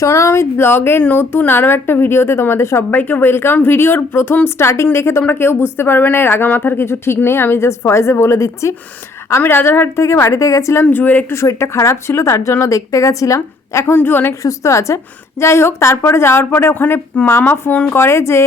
সোনামিত ব্লগের নতুন আরও একটা ভিডিওতে তোমাদের সবাইকে ওয়েলকাম ভিডিওর প্রথম স্টার্টিং দেখে তোমরা কেউ বুঝতে পারবে না, এর আগামাথার কিছু ঠিক নেই, আমি জাস্ট ভয়েসে বলে দিচ্ছি। আমি রাজারহাট থেকে বাড়িতে গেছিলাম, জুয়ের একটু শরীরটা খারাপ ছিল, তার জন্য দেখতে গেছিলাম। এখন জু অনেক সুস্থ আছে। যাই হোক, তারপরে যাওয়ার পরে ওখানে মামা ফোন করে যে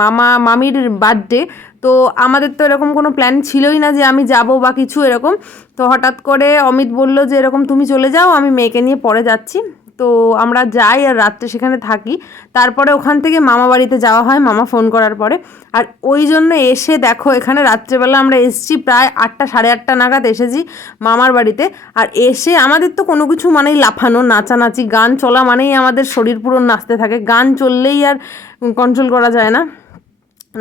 মামা, মামির বার্থডে তো আমাদের তো এরকম কোনো প্ল্যান ছিলই না যে আমি যাব বা কিছু এরকম। তো হঠাৎ করে অমিত বলল যে, এরকম তুমি চলে যাও, আমি মেয়েকে নিয়ে পরে যাচ্ছি। তো আমরা যাই আর রাত্রে সেখানে থাকি। তারপরে ওখান থেকে মামা বাড়িতে যাওয়া হয়, মামা ফোন করার পরে। আর ওই জন্য এসে দেখো এখানে রাত্রেবেলা আমরা এসেছি, প্রায় আটটা, সাড়ে আটটা নাগাদ এসেছি মামার বাড়িতে। আর এসে আমাদের তো কোনো কিছু মানেই লাফানো, নাচানাচি, গান চলা মানেই আমাদের শরীর পুরো নাচতে থাকে। গান চললেই আর কন্ট্রোল করা যায় না,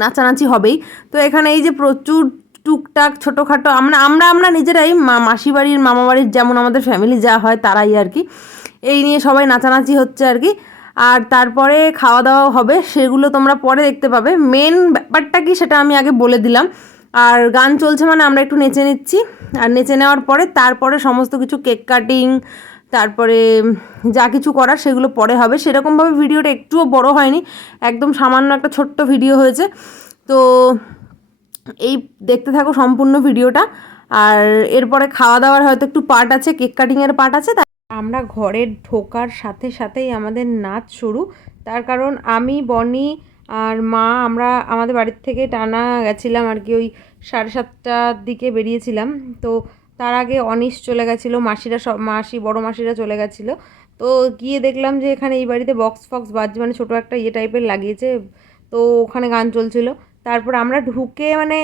নাচানাচি হবেই। তো এখানে এই যে প্রচুর টুকটাক ছোটোখাটো, আমরা আমরা আমরা নিজেরাই মাসি বাড়ির মামা বাড়ির যেমন আমাদের ফ্যামিলি যা হয় তারাই আর কি। এই নিয়ে সবাই নাচানাচি হচ্ছে আর কি। আর তারপরে খাওয়া দাওয়া হবে, সেগুলো তোমরা পরে দেখতে পাবে। মেন ব্যাপারটা কি সেটা আমি আগে বলে দিলাম। আর গান চলছে মানে আমরা একটু নেচে নিচ্ছি। আর নেচে নেওয়ার পরে তারপরে সমস্ত কিছু কেক কাটিং, তারপরে যা কিছু করার সেগুলো পরে হবে। সেরকমভাবে ভিডিওটা একটুও বড় হয়নি, একদম সামান্য একটা ছোট্ট ভিডিও হয়েছে। তো এই দেখতে থাকো সম্পূর্ণ ভিডিওটা। আর এরপরে খাওয়া দাওয়ার হয়তো একটু পার্ট আছে, কেক কাটিংয়ের পার্ট আছে আমরা ঘরে ঢোকার সাথে সাথেই আমাদের নাচ শুরু। তার কারণ আমি, বনি আর মা আমরা আমাদের বাড়ির থেকে টানা গেছিলাম আর কি, ওই সাড়ে সাতটার দিকে বেরিয়েছিলাম। তো তার আগে অনিশ চলে গেছিল, মাসিরা সব, মাসি, বড় মাসিরা চলে গেছিল। তো গিয়ে দেখলাম যে এখানে এই বাড়িতে বক্স ফক্স বাজছে মানে ছোটো একটা ইয়ে টাইপের লাগিয়েছে। তো ওখানে গান চলছিল। তারপর আমরা ঢুকে মানে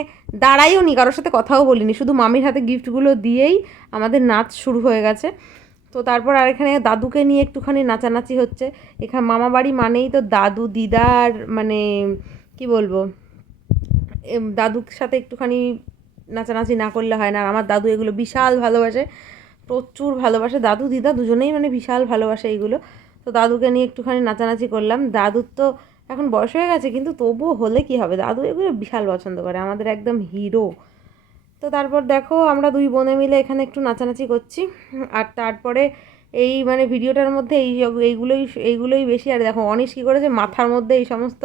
দাঁড়াইও নি কারোর সাথে কথাও বলিনি। শুধু মামির হাতে গিফটগুলো দিয়েই আমাদের নাচ শুরু হয়ে গেছে। তো তারপর আর এখানে দাদুকে নিয়ে একটুখানি নাচানাচি হচ্ছে। এখানে মামা বাড়ি মানেই তো দাদু দিদার মানে কি বলব? দাদুর সাথে একটুখানি নাচানাচি না করলে হয় না। আর আমার দাদু এগুলো বিশাল ভালোবাসে, প্রচুর ভালোবাসে। দাদু, দিদা দুজনেই মানে বিশাল ভালোবাসে এইগুলো তো দাদুকে নিয়ে একটুখানি নাচানাচি করলাম। দাদুর তো এখন বয়স হয়ে গেছে, কিন্তু তবুও হলে কি হবে? দাদু এগুলো বিশাল পছন্দ করে। আমাদের একদম হিরো। তো তারপর দেখো, আমরা দুই বোনে মিলে এখানে একটু নাচানাচি করছি। আর তারপরে এই মানে ভিডিওটার মধ্যে এই এইগুলোই এইগুলোই বেশি। আর দেখো, অনিশ কী করেছে? মাথার মধ্যে এই সমস্ত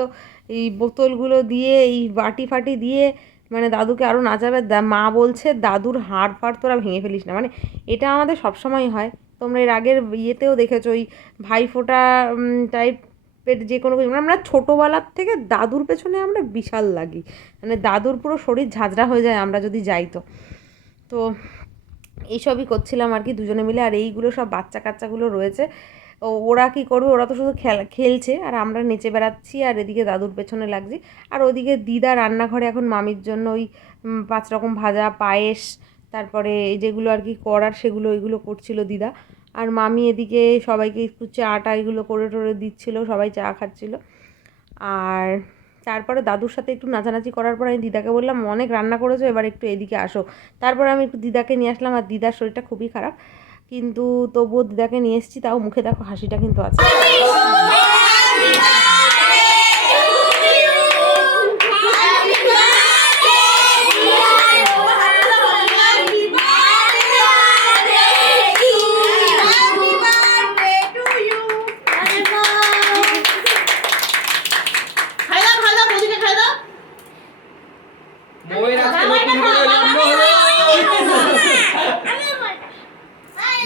এই বোতলগুলো দিয়ে, এই বাটি ফাটি দিয়ে মানে দাদুকে আরও নাচাবে। মা বলছে, দাদুর হাড় ফাড় তোরা ভেঙে ফেলিস না। মানে এটা আমাদের সবসময় হয়। তোমরা এর আগের ইয়েতেও দেখেছ, ওই ভাইফোঁটা টাইপের যে কোনো কিছু আমরা ছোটোবেলার থেকে দাদুর পেছনে আমরা বিশাল লাগি। মানে দাদুর পুরো শরীর ঝাঁঝরা হয়ে যায় আমরা যদি যাই তো। তো এইসবই করছিলাম আর কি দুজনে মিলে আর এইগুলো সব বাচ্চা কাচ্চাগুলো রয়েছে ওরা কি করবে? ওরা তো শুধু খেলা খেলছে আর আমরা নেচে বেড়াচ্ছি আর এদিকে দাদুর পেছনে লাগছি। আর ওদিকে দিদা রান্নাঘরে এখন মামির জন্য ওই পাঁচ রকম ভাজা, পায়েস, তারপরে যেগুলো আর কি করার সেগুলো ওইগুলো করছিল দিদা। আর মামি এদিকে সবাইকে একটু চাটা এগুলো করে টরে দিচ্ছিল, সবাই চা খাচ্ছিল। আর তারপরে দাদুর সাথে একটু নাচানাচি করার পর আমি দিদাকে বললাম, অনেক রান্না করেছ, এবার একটু এদিকে আসো। তারপরে আমি একটু দিদাকে নিয়ে আসলাম, আর দিদার শরীরটা খুবই খারাপ। কিন্তু তবুও দিদাকে নিয়ে এসেছি, তাও মুখে দেখো হাসিটা কিন্তু আছে।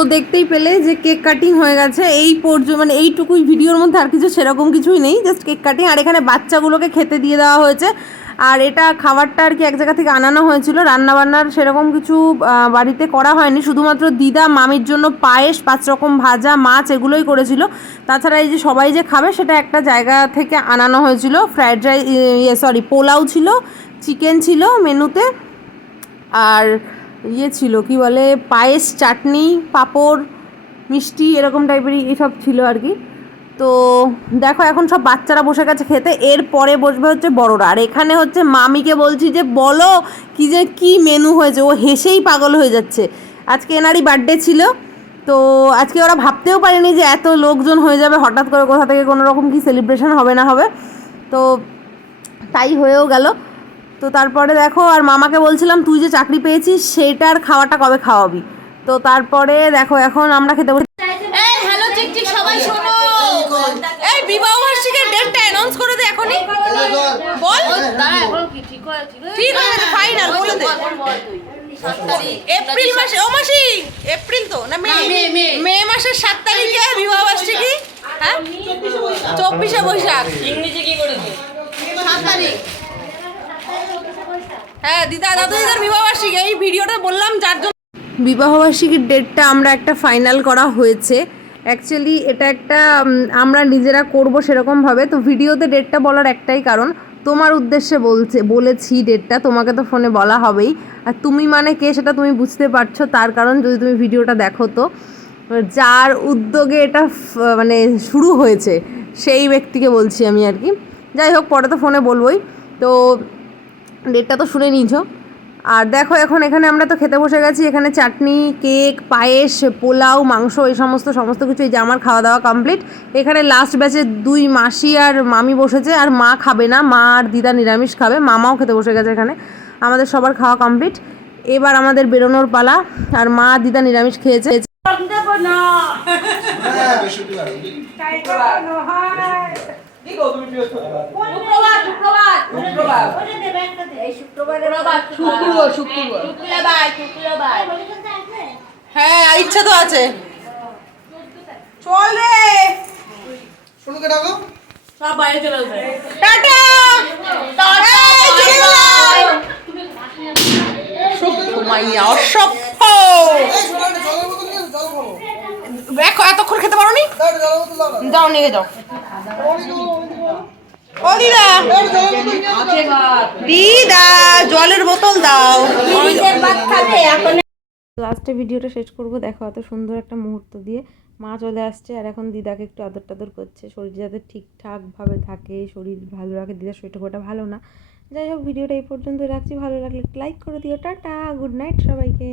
তো দেখতেই পেলে যে কেক কাটিং হয়ে গেছে। এই পর্যন্ত মানে এইটুকুই ভিডিওর মধ্যে আর কিছু সেরকম কিছুই নেই জাস্ট কেক কাটিং। আর এখানে বাচ্চাগুলোকে খেতে দিয়ে দেওয়া হয়েছে। আর এটা খাবারটা আর কি এক জায়গা থেকে আনানো হয়েছিল। রান্নাবান্নার সেরকম কিছু বাড়িতে করা হয়নি। শুধুমাত্র দিদা মামির জন্য পায়েস, পাঁচ রকম ভাজা, মাছ এগুলোই করেছিল। তাছাড়া এই যে সবাই যে খাবে সেটা একটা জায়গা থেকে আনানো হয়েছিল। ফ্রায়েড রাইস ইয়ে সরি পোলাও ছিল, চিকেন ছিল মেনুতে। আর ইয়ে ছিল, কি বলে, পায়েস, চাটনি, পাঁপড়, মিষ্টি, এরকম টাইপেরই এসব ছিল আর কি। তো দেখো এখন সব বাচ্চারা বসে গেছে খেতে এরপরে বসবে হচ্ছে বড়রা। আর এখানে হচ্ছে মামিকে বলছি যে, বলো কি যে, কি মেনু হয়েছে? ও হেসেই পাগল হয়ে যাচ্ছে। আজকে এনারই বার্থডে ছিল, তো আজকে ওরা ভাবতেও পারেনি যে এত লোকজন হয়ে যাবে, হঠাৎ করে কোথা থেকে কোনো রকম কি সেলিব্রেশন হবে না হবে। তো তাই হয়েও গেল। তো তারপরে দেখো আর মামাকে বলছিলাম তুই যে চাকরি পেয়েছিস সেইটার খাওয়াটা কবে খাওয়াবি? তো তারপরে দেখো এখন আমরা খেতে বসে। এই হ্যালো চিকচিক সবাই শোনো। এই বিবাহ বার্ষিকীর ডেটটা অ্যানাউন্স করে দে এখনই। বল। ঠিক হয়ে ফাইনাল বলে দে। এপ্রিল মাসে ও মাসি এপ্রিল তো না মে। মে মাসের সাত তারিখে বিবাহ বার্ষিকী হ্যাঁ? চব্বিশে বৈশাখ। ইংরেজি কি করেছে? সাত তারিখ। হ্যাঁ দিদা দাদু দিদার বিবাহবার্ষিকী এই ভিডিওটা বললাম যার জন্য বিবাহবার্ষিকীর ডেটটা আমরা একটা ফাইনাল করা হয়েছে। অ্যাকচুয়ালি এটা একটা আমরা নিজেরা করব সেরকমভাবে। তো ভিডিওতে ডেটটা বলার একটাই কারণ তোমার উদ্দেশ্যে বলছে বলেছি ডেটটা তোমাকে তো ফোনে বলা হবেই। আর তুমি মানে কে সেটা তুমি বুঝতে পারছ তার কারণ যদি তুমি ভিডিওটা দেখো তো। যার উদ্যোগে এটা মানে শুরু হয়েছে সেই ব্যক্তিকে বলছি আমি আর কি। যাই হোক পরে তো ফোনে বলবোই। তো ডেটটা তো শুনে নিয়েছো। আর দেখো এখন এখানে আমরা তো খেতে বসে গেছি এখানে চাটনি কেক পায়েস পোলাও মাংস এই সমস্ত সমস্ত কিছু এই যে আমার খাওয়া দাওয়া কমপ্লিট এখানে লাস্ট ব্যাচে দুই মাসি আর মামি বসেছে আর মা খাবে না মা আর দিদা নিরামিষ খাবে মামাও খেতে বসে গেছে এখানে। আমাদের সবার খাওয়া কমপ্লিট এবার আমাদের বেরোনোর পালা আর মা দিদা নিরামিষ খেয়েছে। হ্যাঁ ইচ্ছা তো আছে। চল রে। শুনুকে ডাকো। টাটা! এই, চলে গেলাম। সভ্য মাইয়া অসভ্য। দেখো এতক্ষণ খেতে পারো না। যাও নিয়ে যাও। লাস্টে ভিডিওটা শেষ করব। দেখো এত সুন্দর একটা মুহূর্ত দিয়ে মা চলে আসছে আর এখন দিদাকে একটু আদর টাদর করছে। শরীর যাতে ঠিকঠাকভাবে থাকে, শরীর ভালো রাখে। দিদার শরীরটা খুব ভালো না। যাই হোক, ভিডিওটা এই পর্যন্ত রাখছি। ভালো লাগলে লাইক করে দিও। টাটা গুড নাইট সবাইকে।